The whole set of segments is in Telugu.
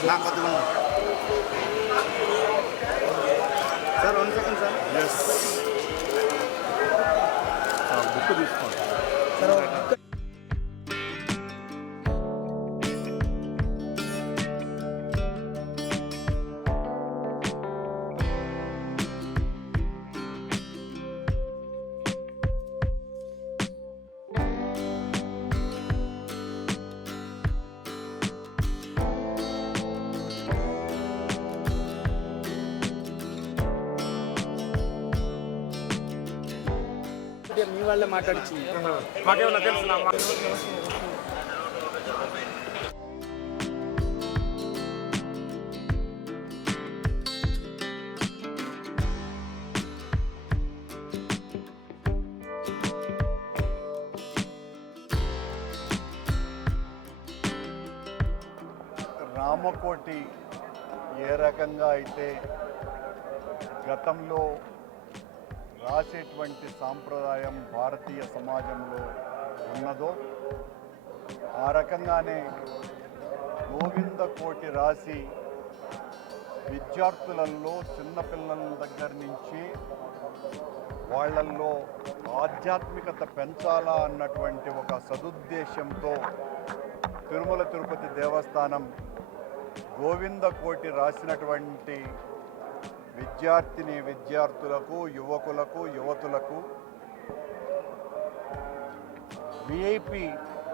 కొద్దిగా sir 1 second sir. Yes book తీసుకోండి సార్ మీ వాళ్ళే మాట్లాడించింది. మాకేమన్నా తెలుసు రామకోటి ఏ రకంగా అయితే గతంలో రాసేటువంటి సాంప్రదాయం భారతీయ సమాజంలో ఉన్నదో ఆ రకంగానే గోవింద కోటి రాసి విద్యార్థులలో చిన్నపిల్లల దగ్గర నుంచి వాళ్ళల్లో ఆధ్యాత్మికత పెంచాలా అన్నటువంటి ఒక సదుద్దేశంతో తిరుమల తిరుపతి దేవస్థానం గోవింద కోటి రాసినటువంటి విద్యార్థులకు యువతులకు విఐపి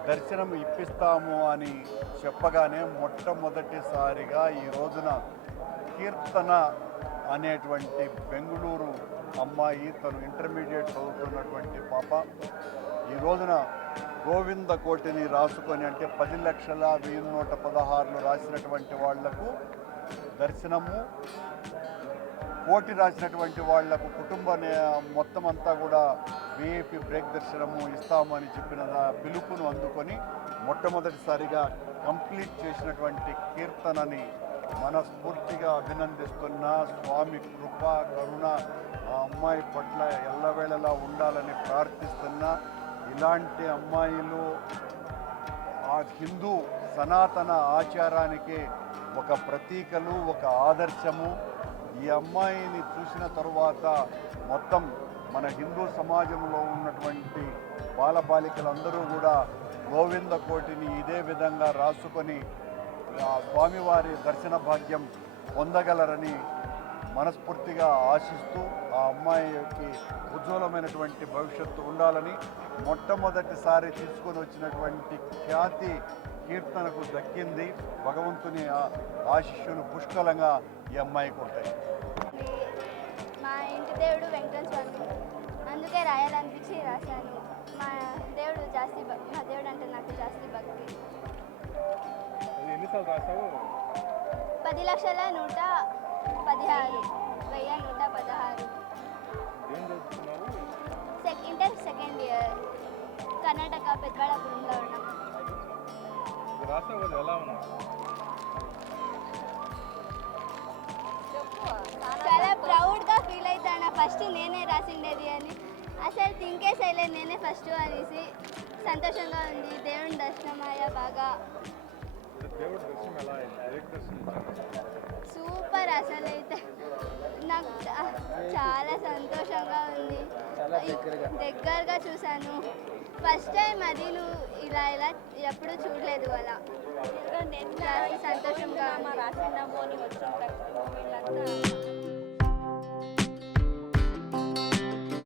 దర్శనం ఇప్పిస్తాము అని చెప్పగానే మొట్టమొదటిసారిగా ఈ రోజున కీర్తన అనేటువంటి బెంగుళూరు అమ్మాయి, తను ఇంటర్మీడియట్ చదువుతున్నటువంటి పాప ఈ రోజున గోవింద కోటిని రాసుకొని, అంటే 10,01,16 రాసినటువంటి వాళ్లకు దర్శనము, కోటి రాసినటువంటి వాళ్లకు కుటుంబ మొత్తం అంతా కూడా విఐపి బ్రేక్ దర్శనము ఇస్తామని చెప్పిన పిలుపును అందుకొని మొట్టమొదటిసారిగా కంప్లీట్ చేసినటువంటి కీర్తనని మనస్ఫూర్తిగా అభినందిస్తున్న, స్వామి కృప కరుణ ఆ అమ్మాయి పట్ల ఎల్లవేళలా ఉండాలని ప్రార్థిస్తున్నా. ఇలాంటి అమ్మాయిలు ఆ హిందూ సనాతన ఆచారానికి ఒక ప్రతీకలు, ఒక ఆదర్శము. ఈ అమ్మాయిని చూసిన తరువాత మొత్తం మన హిందూ సమాజంలో ఉన్నటువంటి బాలబాలికలందరూ కూడా గోవింద కోటిని ఇదే విధంగా రాసుకొని స్వామివారి దర్శన భాగ్యం పొందగలరని మనస్ఫూర్తిగా ఆశిస్తూ ఆ అమ్మాయికి ఉజ్వలమైనటువంటి భవిష్యత్తు ఉండాలని మొట్టమొదటిసారి తీసుకొని వచ్చినటువంటి ఖ్యాతి కీర్తనకు దక్కింది. భగవంతుని ఆశీస్సులు పుష్కలంగా ఈ అమ్మాయికి ఉంటాయి. మా ఇంటి దేవుడు వెంకటేశ్వర స్వామి, అందుకే రాయాలనిపించి రాశాను. మా దేవుడు అంటే నాకు జాస్తి భక్తి. 10,116,116 ఇంటర్ సెకండ్ ఇయర్ కర్ణాటక పెద్దబళ్ళాపురంలో ఉన్నాం. చాలా ప్రౌడ్గా ఫీల్ అవుతాను. ఫస్ట్ నేనే రాసిండేది అని అసలు థింకే చేయలేదు, నేనే ఫస్ట్ అనేసి సంతోషంగా ఉంది. దేవుని దర్శనం అయ్యా బాగా సూపర్. అసలు అయితే నాకు చాలా సంతోషంగా ఉంది. దగ్గరగా చూశాను ఫస్ట్ టైం. అది నువ్వు ఇలా ఎప్పుడు చూడలేదు అలా. సంతోషంగా రాసిందాము అని వచ్చిన